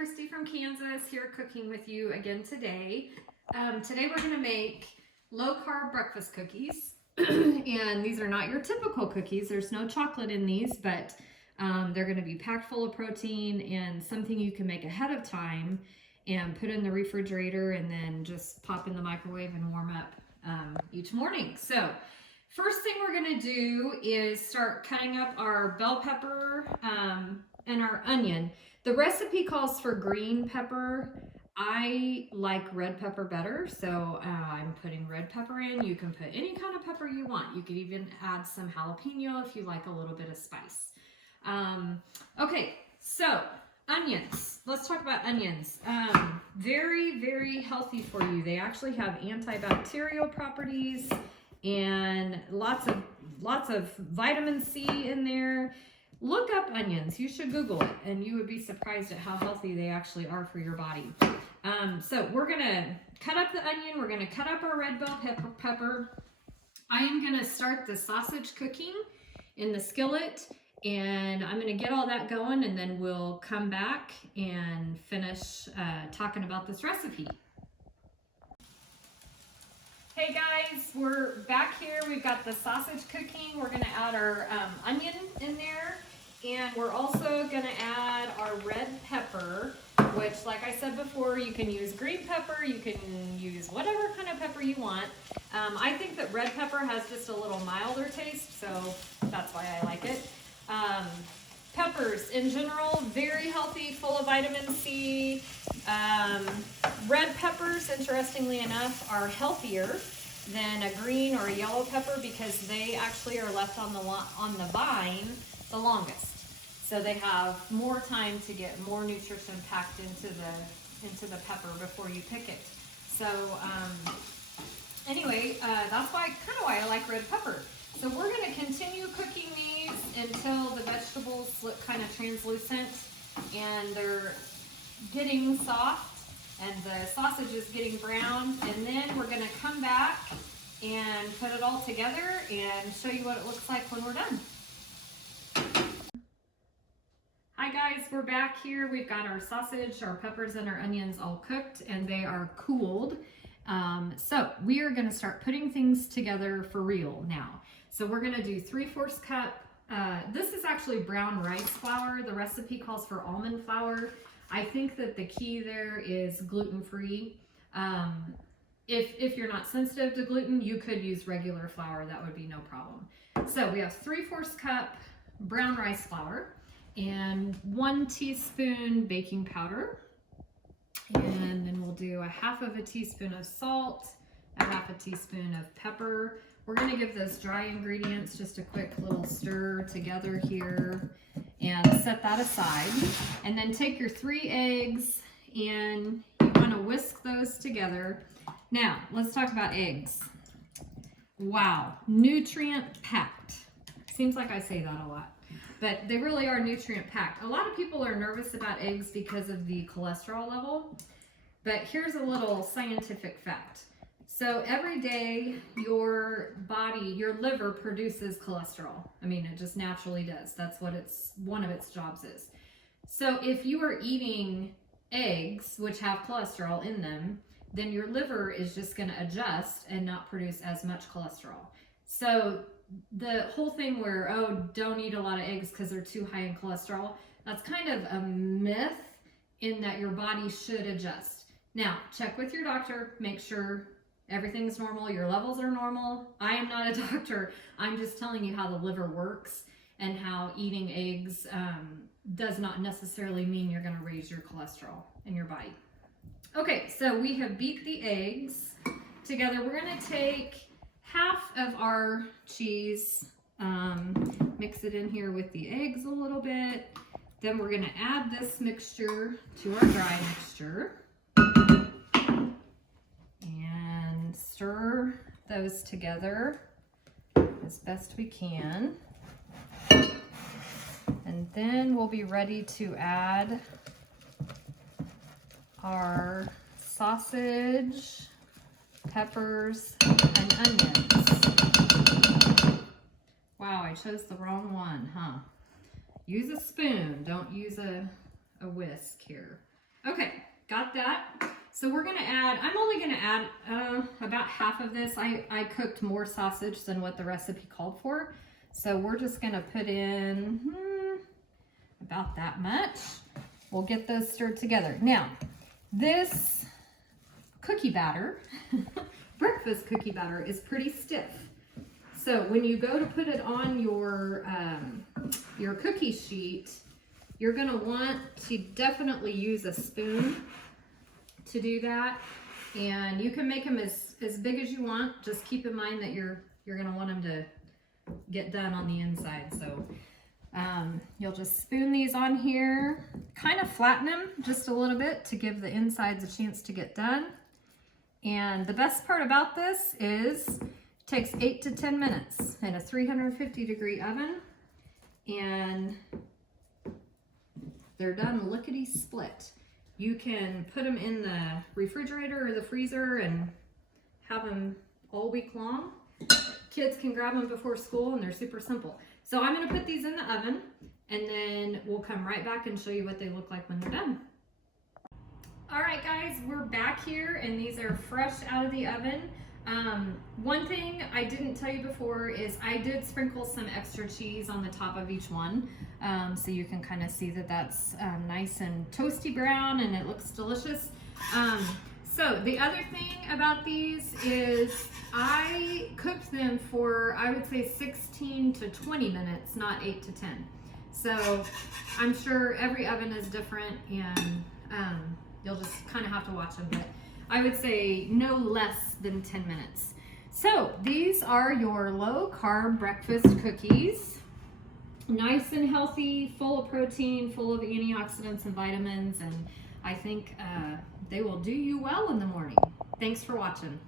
Christy from Kansas here cooking with you again today. Today we're going to make low-carb breakfast cookies. And these are not your typical cookies. There's no chocolate in these, but they're going to be packed full of protein and something you can make ahead of time and put in the refrigerator and then just pop in the microwave and warm up each morning. So first thing we're going to do is start cutting up our bell pepper and our onion. The recipe calls for green pepper. I like red pepper better, so I'm putting red pepper in. You can put any kind of pepper you want. You could even add some jalapeno if you like a little bit of spice. Okay, so onions. Let's talk about onions. Very, very healthy for you. They actually have antibacterial properties and lots of vitamin C in there. Look up onions. You should Google it, and you would be surprised at how healthy they actually are for your body. So we're going to cut up the onion. We're going to cut up our red bell pepper. I am going to start the sausage cooking in the skillet, and I'm going to get all that going, and then we'll come back and finish talking about this recipe. Hey guys, we're back here. We've got the sausage cooking. We're going to add our onion in there. And we're also going to add our red pepper, which, like I said before, you can use green pepper, you can use whatever kind of pepper you want. I think that red pepper has just a little milder taste, so that's why I like it. Peppers, in general, very healthy, full of vitamin C. Red peppers, interestingly enough, are healthier than a green or a yellow pepper because they actually are left on the vine the longest. So they have more time to get more nutrition packed into the pepper before you pick it. So anyway, that's why I like red pepper. So we're going to continue cooking these until the vegetables look kind of translucent and they're getting soft and the sausage is getting brown. And then we're going to come back and put it all together and show you what it looks like when we're done. Hi guys, we're back here. We've got our sausage, our peppers, and our onions all cooked, and they are cooled. So we are going to start putting things together for real now. So we're going to do 3/4 cup. This is actually brown rice flour. The recipe calls for almond flour. I think that the key there is gluten-free. If you're not sensitive to gluten, you could use regular flour. That would be no problem. So we have 3/4 cup brown rice flour and 1 teaspoon baking powder. And then we'll do 1/2 teaspoon of salt, 1/2 teaspoon of pepper. We're going to give those dry ingredients just a quick little stir together here and set that aside. And then take your 3 eggs and you want to whisk those together. Now, let's talk about eggs. Wow, nutrient packed. Seems like I say that a lot, but they really are nutrient packed. A lot of people are nervous about eggs because of the cholesterol level, but here's a little scientific fact. So every day your body, your liver produces cholesterol. I mean, it just naturally does. That's what one of its jobs is. So if you are eating eggs, which have cholesterol in them, then your liver is just going to adjust and not produce as much cholesterol. So the whole thing where, oh, don't eat a lot of eggs because they're too high in cholesterol, that's kind of a myth in that your body should adjust. Now, check with your doctor, make sure everything's normal, your levels are normal. I am not a doctor. I'm just telling you how the liver works and how eating eggs does not necessarily mean you're going to raise your cholesterol in your body. Okay, so we have beat the eggs together. We're going to take 1/2 of our cheese, mix it in here with the eggs a little bit. Then we're going to add this mixture to our dry mixture and stir those together as best we can. And then we'll be ready to add our sausage, peppers, and onions. Wow, I chose the wrong one, huh? Use a spoon, don't use a whisk here. So we're gonna add, I'm only gonna add about half of this. I cooked more sausage than what the recipe called for. So we're just gonna put in about that much. We'll get those stirred together. Now, this cookie batter, breakfast cookie batter, is pretty stiff. So when you go to put it on your cookie sheet, you're gonna want to definitely use a spoon to do that. And you can make them as big as you want. Just keep in mind that you're gonna want them to get done on the inside. So you'll just spoon these on here, kind of flatten them just a little bit to give the insides a chance to get done. And the best part about this is it takes 8 to 10 minutes in a 350-degree oven, and they're done lickety-split. You can put them in the refrigerator or the freezer and have them all week long. Kids can grab them before school, and they're super simple. So I'm gonna put these in the oven, and then we'll come right back and show you what they look like when they're done. All right, guys, we're back here, and these are fresh out of the oven. One thing I didn't tell you before is I did sprinkle some extra cheese on the top of each one, so you can kind of see that that's nice and toasty brown, and it looks delicious. So the other thing about these is I cooked them for, I would say, 16 to 20 minutes, not 8 to 10. So I'm sure every oven is different, and you'll just kind of have to watch them, but I would say no less than 10 minutes. So these are your low-carb breakfast cookies. Nice and healthy, full of protein, full of antioxidants and vitamins, and I think they will do you well in the morning. Thanks for watching.